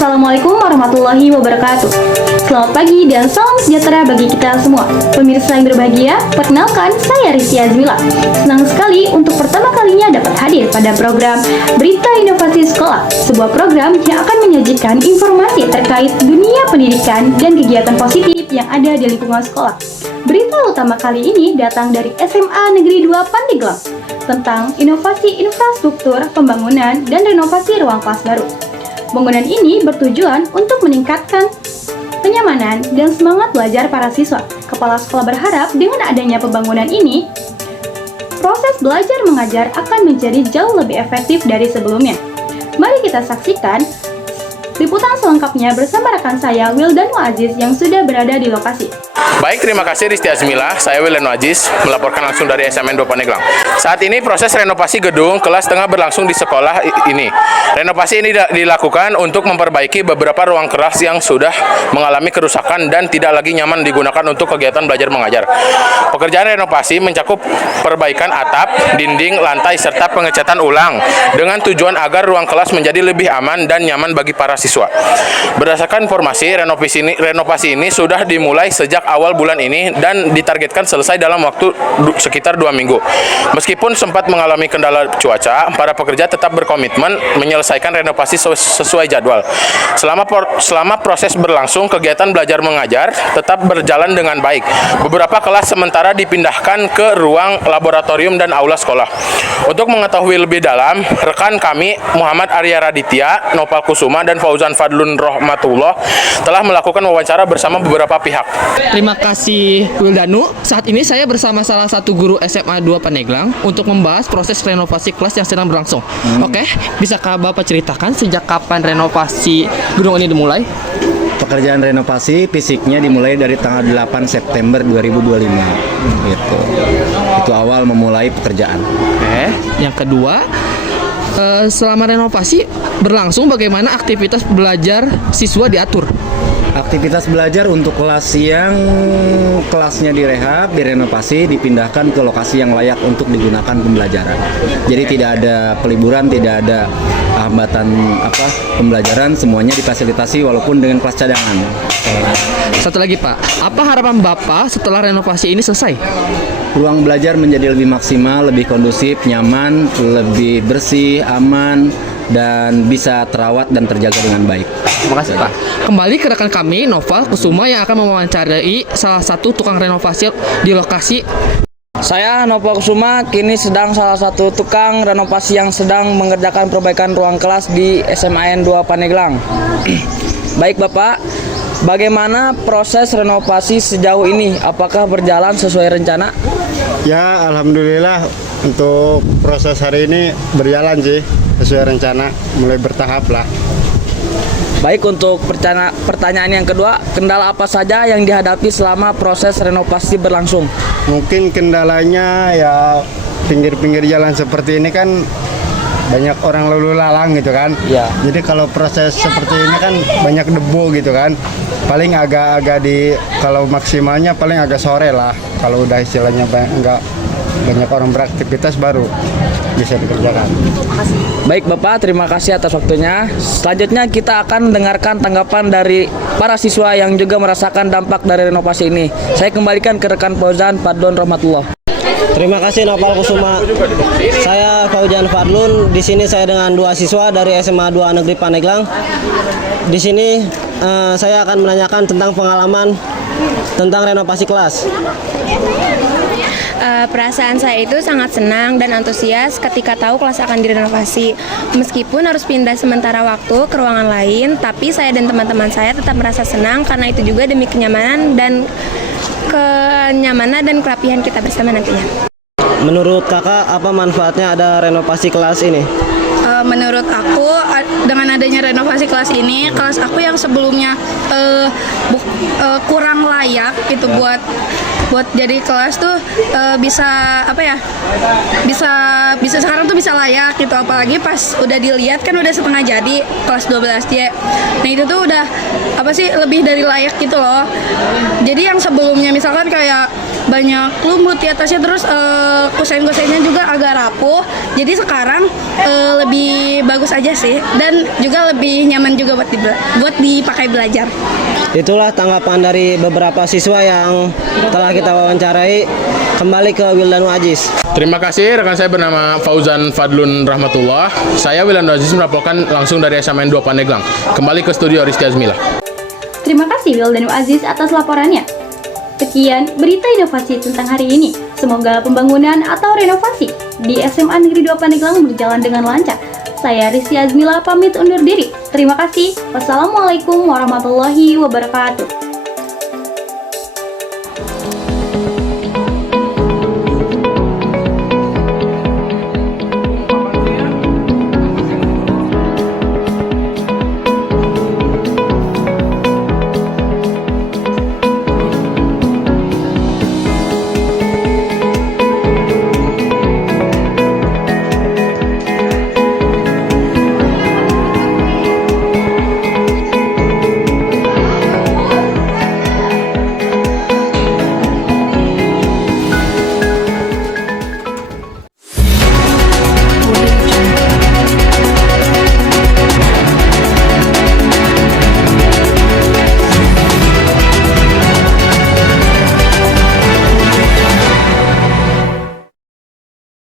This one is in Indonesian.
Assalamualaikum warahmatullahi wabarakatuh. Selamat pagi dan salam sejahtera bagi kita semua. Pemirsa yang berbahagia, perkenalkan saya Rizky Azmila. Senang sekali untuk pertama kalinya dapat hadir pada program Berita Inovasi Sekolah, sebuah program yang akan menyajikan informasi terkait dunia pendidikan dan kegiatan positif yang ada di lingkungan sekolah. Berita utama kali ini datang dari SMA Negeri 2 Pandeglang tentang inovasi infrastruktur, pembangunan, dan renovasi ruang kelas baru. Bangunan ini bertujuan untuk meningkatkan kenyamanan dan semangat belajar para siswa. Kepala sekolah berharap dengan adanya pembangunan ini, proses belajar mengajar akan menjadi jauh lebih efektif dari sebelumnya. Mari kita saksikan liputan selengkapnya bersama rekan saya Wildanu Aziz yang sudah berada di lokasi. Baik, terima kasih Rizky Azmila. Saya Wildanu Aziz, melaporkan langsung dari SMN 2 Pandeglang. Saat ini proses renovasi gedung kelas tengah berlangsung di sekolah ini. Renovasi ini dilakukan untuk memperbaiki beberapa ruang kelas yang sudah mengalami kerusakan dan tidak lagi nyaman digunakan untuk kegiatan belajar mengajar. Pekerjaan renovasi mencakup perbaikan atap, dinding, lantai, serta pengecatan ulang dengan tujuan agar ruang kelas menjadi lebih aman dan nyaman bagi para siswa. Berdasarkan informasi, renovasi ini sudah dimulai sejak awal bulan ini dan ditargetkan selesai dalam waktu sekitar 2 minggu. Meskipun sempat mengalami kendala cuaca, para pekerja tetap berkomitmen menyelesaikan renovasi sesuai jadwal. Selama proses berlangsung, kegiatan belajar mengajar tetap berjalan dengan baik. Beberapa kelas sementara dipindahkan ke ruang laboratorium dan aula sekolah. Untuk mengetahui lebih dalam, rekan kami Muhammad Arya Raditya, Nopal Kusuma, dan Fauzan Fadlun Rohmatullah telah melakukan wawancara bersama beberapa pihak. Terima kasih Wildanu. Saat ini saya bersama salah satu guru SMA 2 Pandeglang untuk membahas proses renovasi kelas yang sedang berlangsung. Oke, bisakah Bapak ceritakan sejak kapan renovasi gedung ini dimulai? Pekerjaan renovasi fisiknya dimulai dari tanggal 8 September 2025. Gitu. Itu awal memulai pekerjaan. Oke, yang kedua, selama renovasi berlangsung bagaimana aktivitas belajar siswa diatur? Aktivitas belajar untuk kelas yang kelasnya direhab, direnovasi, dipindahkan ke lokasi yang layak untuk digunakan pembelajaran. Jadi tidak ada peliburan, tidak ada hambatan pembelajaran, semuanya difasilitasi walaupun dengan kelas cadangan. Satu lagi Pak, apa harapan Bapak setelah renovasi ini selesai? Ruang belajar menjadi lebih maksimal, lebih kondusif, nyaman, lebih bersih, aman, dan bisa terawat dan terjaga dengan baik. Terima kasih Pak. Kembali ke rekan kami Nopal Kusuma yang akan mewawancarai salah satu tukang renovasi di lokasi. Saya Nopal Kusuma, kini sedang salah satu tukang renovasi yang sedang mengerjakan perbaikan ruang kelas di SMAN 2 Pandeglang. Baik Bapak, bagaimana proses renovasi sejauh ini? Apakah berjalan sesuai rencana? Ya, alhamdulillah untuk proses hari ini berjalan sih sesuai rencana, mulai bertahap lah. Baik, untuk pertanyaan yang kedua, kendala apa saja yang dihadapi selama proses renovasi berlangsung? Mungkin kendalanya ya pinggir-pinggir jalan seperti ini kan banyak orang lalu lalang gitu kan. Ya. Jadi kalau proses seperti ini kan banyak debu gitu kan. Paling agak-agak kalau maksimalnya paling agak sore lah. Kalau udah istilahnya banyak orang beraktivitas baru bisa dikerjakan. Baik Bapak, terima kasih atas waktunya. Selanjutnya kita akan mendengarkan tanggapan dari para siswa yang juga merasakan dampak dari renovasi ini. Saya kembalikan ke rekan Fauzan Fadlun Rahmatullah. Terima kasih Nopal Kusuma. Saya Fauzan Fadlun. Di sini saya dengan 2 siswa dari SMA 2 Negeri Pandeglang. Di sini saya akan menanyakan tentang pengalaman tentang renovasi kelas. Perasaan saya itu sangat senang dan antusias ketika tahu kelas akan direnovasi. Meskipun harus pindah sementara waktu ke ruangan lain, tapi saya dan teman-teman saya tetap merasa senang karena itu juga demi kenyamanan dan kerapihan kita bersama nantinya. Menurut kakak, apa manfaatnya ada renovasi kelas ini? Menurut aku, dengan adanya renovasi kelas ini, kelas aku yang sebelumnya kurang layak gitu buat jadi kelas tuh bisa sekarang tuh bisa layak gitu. Apalagi pas udah dilihat kan udah setengah jadi kelas 12 ya. Nah itu tuh udah lebih dari layak gitu loh. Jadi yang sebelumnya misalkan kayak banyak lumut di atasnya, terus kusen-kusennya juga agak rapuh. Jadi sekarang lebih lebih bagus aja sih, dan juga lebih nyaman juga buat dipakai belajar. Itulah tanggapan dari beberapa siswa yang telah kita wawancarai. Kembali ke Wildanu Aziz. Terima kasih, rekan saya bernama Fauzan Fadlun Rahmatullah. Saya Wildanu Aziz melaporkan langsung dari SMN 2 Pandeglang. Kembali ke studio Rizky Azmilah. Terima kasih Wildanu Aziz atas laporannya. Sekian berita inovasi tentang hari ini. Semoga pembangunan atau renovasi di SMA Negeri 2 Pandeglang berjalan dengan lancar. Saya Rizky Azmilah pamit undur diri. Terima kasih. Wassalamualaikum warahmatullahi wabarakatuh.